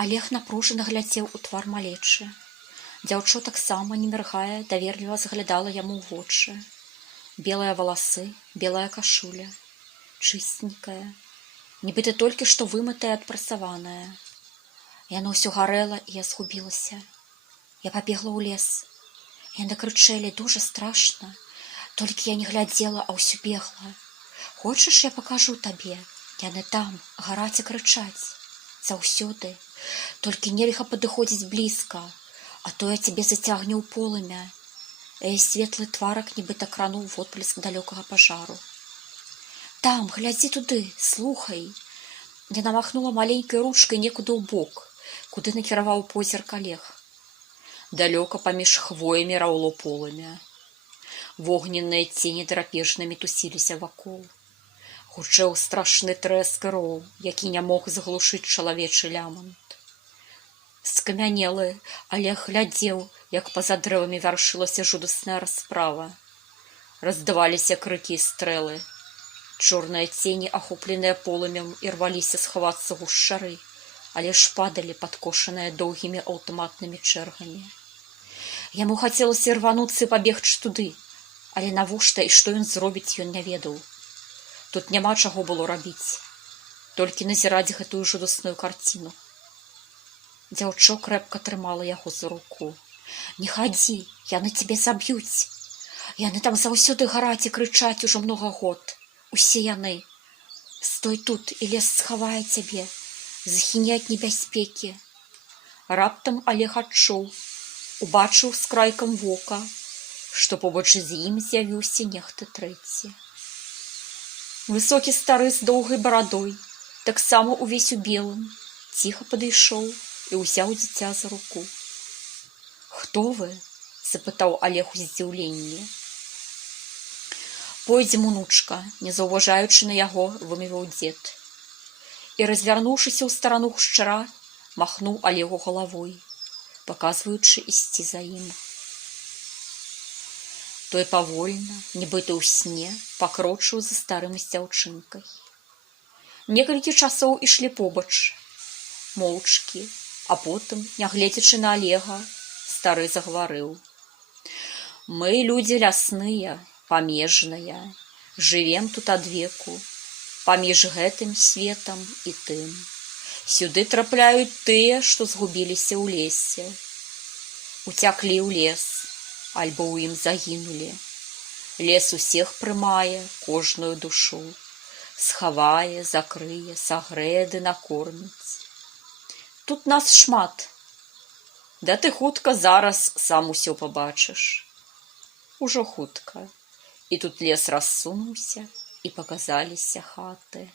Алег напружана глядзеў у твар малечы. Дзяўчо таксама, не міргае, даверліва заглядала яму ў вочы. Белыя валасы, белая кашуля, чыстенькая, нібыта толькі што вымытая, адпрасаваная. Яно ўсё гарэла, і я згубілася. Я пабегла ў лес. Яны крычэлі дужа страшна. Толькі я не глядзела, а ўсё бегла. Хочаш, я пакажу табе? Яны там, гараць і крычаць. Заўсёды. Толькі нельга падыходзіць блізка, а то я цябе зацягну ў полымя. Светлы тварак нібыта крануў водбліск далёкага пажару. Там, глядзі туды, слухай. Яна махнула маленькай ручкай некуды ў бок, куды накіраваў позірк Алег. Далёка паміж хвоямі раўло полымя. Вогненныя цені драпежнымі тусіліся вакол. Гучэў страшны трэск і роў, які не мог заглушыць чалавечы лямант. Скамянелы, Алег глядзеў, як па-за дрэвамі вяршылася жудасная расправа. Раздаваліся крыкі і стрэлы. Чорныя цені, ахопленыя полымем, ірваліся схавацца гушчары, але ж падалі, падкошаныя доўгімі аўтаматнымі чэргамі. Яму хацелася рвануцца і пабегчы туды, але навошта і што ён зробіць, ён не ведаў. Тут няма чаго было рабіць, толькі назіраць гэтую жудасную карціну. Дзяўчо крэпка трымала яго за руку. Не хадзі, яны цябе заб'юць. Яны там заўсёды гараць і крычаць ужо многа год. Усе яны. Стой тут, і лес схавае цябе, захіне ад небяспекі. Раптам Алег адчуў, убачыў з крайкам вока, што побач з ім з'явіўся нехта трэці. Высокі стары з доўгай барадой, таксама увесь у белым, ціха падышоў і ўзяў дзіця за руку. «Хто вы?» – запытаў Алег у здзіўленні. «Пойдзем, унучка», – не заўважаючы на яго, вымовіў дзед. І, развярнуўшыся ў старану гушчара, махнуў Алегу галавой, паказваючы ісці за ім. Той павольна, нібыта ў сне, пакрочыў за старым з дзяўчынкай. Некалькі часоў ішлі побач, моўчкі, а потым, нягледзячы на Алега, стары загаварыў. «Мы людзі лясныя, памежныя, жывем тут адвеку, паміж гэтым светам і тым. Сюды трапляюць тыя, што згубіліся ў лесе, уцяклі ў лес, альбо ў ім загінулі. Лес усіх прымае, кожную душу, схавае, закрые, сагрэе ды накорміць. Тут нас шмат. Да ты хутка зараз сам усё пабачыш». Ужо хутка. І тут лес рассунуўся, і паказаліся хаты.